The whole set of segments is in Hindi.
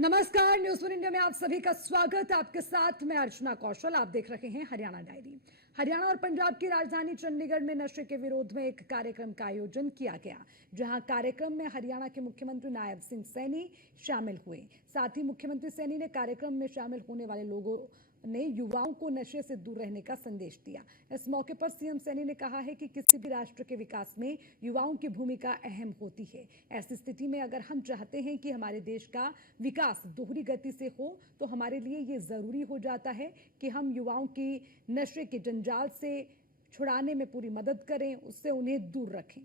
नमस्कार, न्यूज़ 1 इंडिया में आप सभी का स्वागत है। आपके साथ मैं अर्चना कौशल। आप देख रहे हैं हरियाणा डायरी। हरियाणा और पंजाब की राजधानी चंडीगढ़ में नशे के विरोध में एक कार्यक्रम का आयोजन किया गया, जहां कार्यक्रम में हरियाणा के मुख्यमंत्री नायब सिंह सैनी शामिल हुए। साथ ही मुख्यमंत्री सैनी ने कार्यक्रम में शामिल होने वाले लोगों ने युवाओं को नशे से दूर रहने का संदेश दिया। इस मौके पर सीएम सैनी ने कहा है कि किसी भी राष्ट्र के विकास में युवाओं की भूमिका अहम होती है। ऐसी स्थिति में अगर हम चाहते हैं कि हमारे देश का विकास दोहरी गति से हो, तो हमारे लिए ये जरूरी हो जाता है कि हम युवाओं की नशे के जंजाल से छुड़ाने में पूरी मदद करें, उससे उन्हें दूर रखें।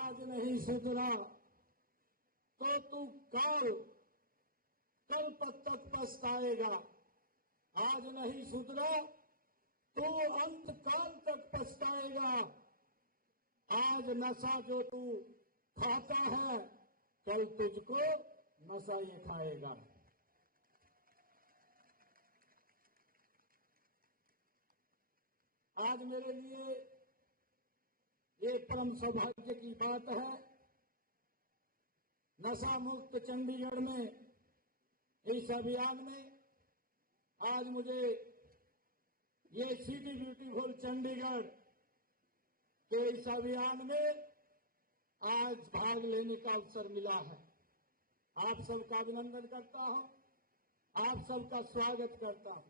आज नहीं सुधरा तो तू कल तक पछताएगा। आज नहीं सुधरा तो अंत काल तक पछताएगा। आज नशा जो तू खाता है, कल तुझको नशा ये खाएगा। आज मेरे लिए ये परम सौभाग्य की बात है, नशा मुक्त चंडीगढ़ में इस अभियान में आज मुझे ये सिटी ब्यूटीफुल चंडीगढ़ के इस अभियान में आज भाग लेने का अवसर मिला है। आप सबका अभिनंदन करता हूं, आप सबका स्वागत करता हूं।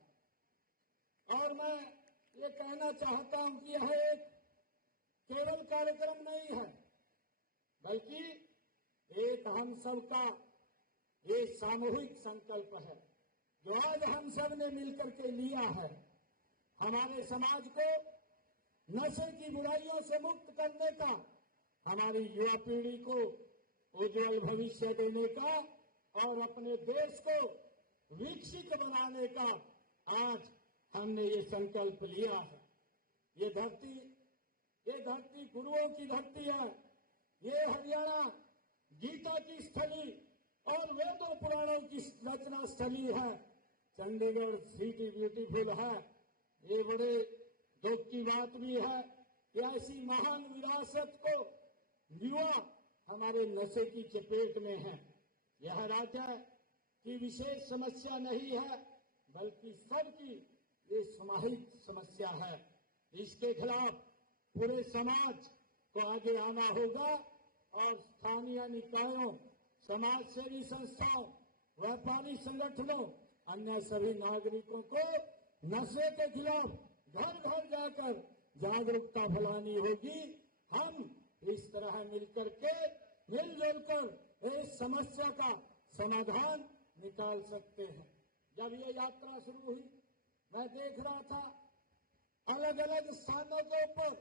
और मैं ये कहना चाहता हूं कि यह एक केवल कार्यक्रम नहीं है, बल्कि एक हम सबका ये सामूहिक संकल्प है जो आज हम सब ने मिलकर के लिया है। हमारे समाज को नशे की बुराइयों से मुक्त करने का, हमारी युवा पीढ़ी को उज्जवल भविष्य देने का और अपने देश को विकसित बनाने का आज हमने ये संकल्प लिया है। ये धरती गुरुओं की धरती है। ये हरियाणा गीता की स्थली और वेदों पुराणों की रचना स्थली है। चंडीगढ़ सिटी ब्यूटीफुल है। ये बड़े दुख की बात भी है कि ऐसी महान विरासत को युवा हमारे नशे की चपेट में है। यह राज्य की विशेष समस्या नहीं है, बल्कि सबकी ये सामूहिक समस्या है। इसके खिलाफ पूरे समाज को आगे आना होगा और स्थानीय निकायों, समाज सेवी संस्थाओं, व्यापारी संगठनों, अन्य सभी नागरिकों को नशे के खिलाफ घर घर जाकर जागरूकता फैलानी होगी। हम इस तरह मिलजुल कर इस समस्या का समाधान निकाल सकते हैं। जब ये यात्रा शुरू हुई, मैं देख रहा था अलग अलग स्थानों के ऊपर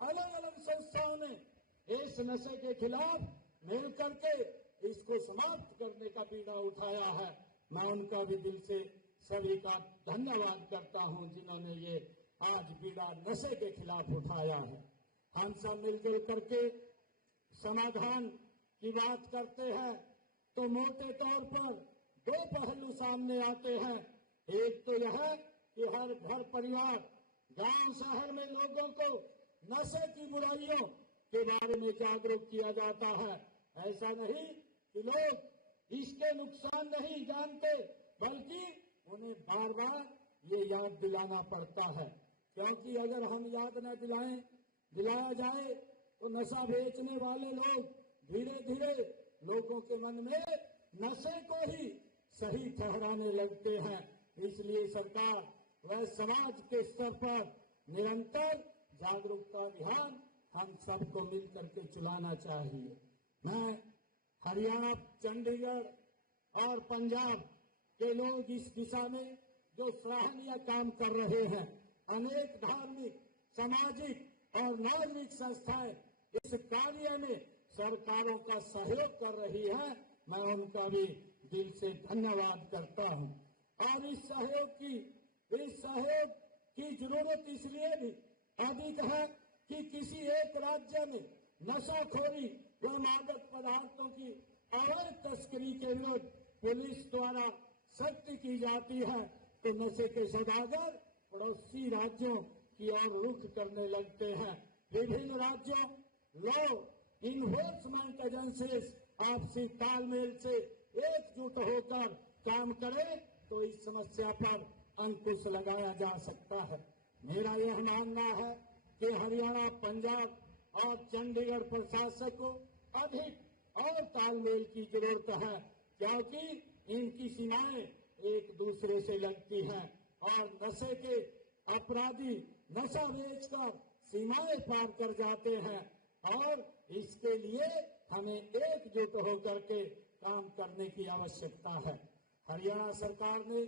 अलग अलग संस्थाओं ने इस नशे के खिलाफ मिलकर के इसको समाप्त करने का बीड़ा उठाया है। मैं उनका भी दिल से सभी का धन्यवाद करता हूं जिन्होंने ये आज बीड़ा नशे के खिलाफ उठाया है। हम सब मिलजुल करके समाधान की बात करते हैं तो मोटे तौर पर दो पहलू सामने आते हैं। एक तो यह कि हर घर परिवार, गांव शहर में लोगों को नशे की बुराइयों के बारे में जागरूक किया जाता है। ऐसा नहीं कि लोग इसके नुकसान नहीं जानते, बल्कि उन्हें बार बार ये याद दिलाना पड़ता है। क्योंकि अगर हम याद न दिलाया जाए तो नशा बेचने वाले लोग धीरे धीरे लोगों के मन में नशे को ही सही ठहराने लगते हैं। इसलिए सरकार व समाज के स्तर पर निरंतर जागरूकता अभियान हम सबको मिलकर के चलाना चाहिए। मैं हरियाणा, चंडीगढ़ और पंजाब के लोग इस दिशा में जो सराहनीय काम कर रहे हैं, अनेक धार्मिक, सामाजिक और नागरिक संस्थाएं इस कार्य में सरकारों का सहयोग कर रही है, मैं उनका भी दिल से धन्यवाद करता हूं। और इस सहयोग की जरूरत इसलिए भी अधिक है कि किसी एक राज्य में नशाखोरी व मादक पदार्थों की अवैध तस्करी के विरुद्ध पुलिस द्वारा सख्ती की जाती है तो नशे के सौदागर पड़ोसी राज्यों की ओर रुख करने लगते हैं। विभिन्न राज्यों लॉ इन्फोर्समेंट एजेंसीज आपसी तालमेल से एकजुट होकर काम करें तो इस समस्या पर अंकुश लगाया जा सकता है। मेरा यह मानना है कि हरियाणा, पंजाब और चंडीगढ़ प्रशासन को अधिक और तालमेल की जरूरत है, क्योंकि इनकी सीमाएं एक दूसरे से लगती हैं और नशे के अपराधी नशा बेचकर सीमाएं पार कर जाते हैं और इसके लिए हमें एकजुट होकर के काम करने की आवश्यकता है। हरियाणा सरकार ने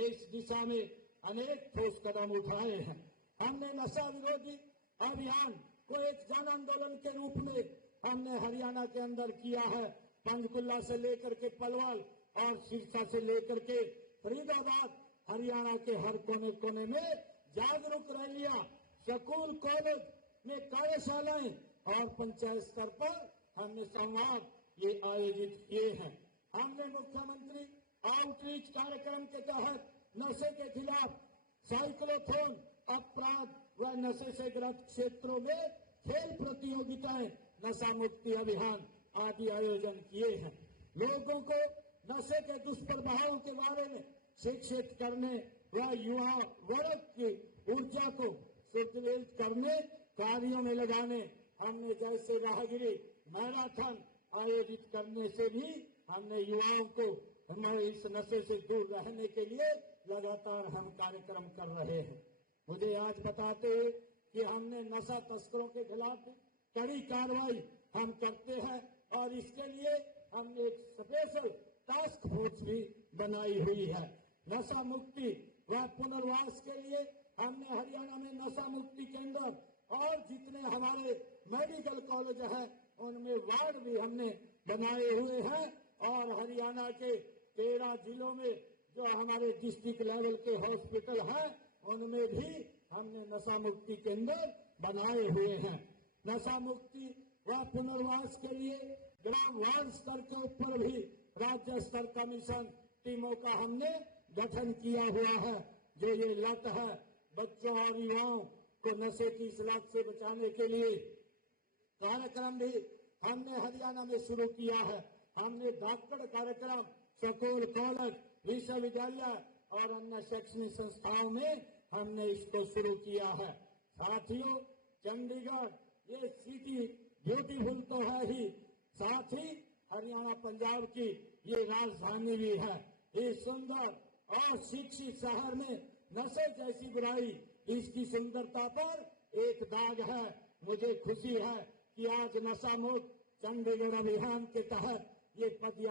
इस दिशा में अनेक ठोस कदम उठाए हैं। हमने नशा विरोधी अभियान को एक जन आंदोलन के रूप में हमने हरियाणा के अंदर किया है। पंचकुला से लेकर के पलवल और सिरसा से लेकर के फरीदाबाद, हरियाणा के हर कोने कोने में जागरूक रैलियां, स्कूल कॉलेज में कार्यशालाएं और पंचायत स्तर पर हमने संवाद ये आयोजित किए हैं। हमने मुख्यमंत्री आउटरीच कार्यक्रम के तहत नशे के खिलाफ साइक्लोथॉन, अपराध व नशे से ग्रस्त क्षेत्रों में खेल प्रतियोगिताएं, नशा मुक्ति अभियान आदि आयोजन किए हैं। लोगों को नशे के दुष्प्रभाव के बारे में शिक्षित करने व युवा वर्ग की ऊर्जा को सुदृढ़ करने कार्यों में लगाने हमने जैसे राहगिरी मैराथन आयोजित करने से भी हमने युवाओं को हमारे इस नशे से दूर रहने के लिए लगातार हम कार्यक्रम कर रहे हैं। मुझे आज बताते हैं कि हमने नशा तस्करों के खिलाफ कड़ी कार्रवाई हम करते हैं और इसके लिए हमने एक स्पेशल टास्क फोर्स भी बनाई हुई है। नशा मुक्ति व पुनर्वास के लिए हमने हरियाणा में नशा मुक्ति केंद्र और जितने हमारे मेडिकल कॉलेज हैं उनमें वार्ड भी हमने बनाए हुए हैं और हरियाणा के 13 जिलों में जो हमारे डिस्ट्रिक्ट लेवल के हॉस्पिटल हैं उनमें भी हमने नशा मुक्ति केंद्र बनाए हुए हैं। नशा मुक्ति व पुनर्वास के लिए ग्राम वार्ड स्तर के ऊपर भी राज्य स्तर का मिशन टीमों का हमने गठन किया हुआ है। जो ये लत है बच्चों और युवाओं को नशे की इस लत से बचाने के लिए कार्यक्रम भी हमने हरियाणा में शुरू किया है। हमने धाकड़ कार्यक्रम स्कूल, कॉलेज, विश्वविद्यालय और अन्य शैक्षणिक संस्थाओं में हमने इसको शुरू किया है। साथियों, चंडीगढ़ ये सिटी ब्यूटीफुल तो है ही, साथ ही हरियाणा पंजाब की ये राजधानी भी है। इस सुंदर और शिक्षित शहर में नशे जैसी बुराई, इसकी सुंदरता पर एक दाग है। मुझे खुशी है कि आज नशा मुक्त चंडीगढ़ अभियान के तहत ये पद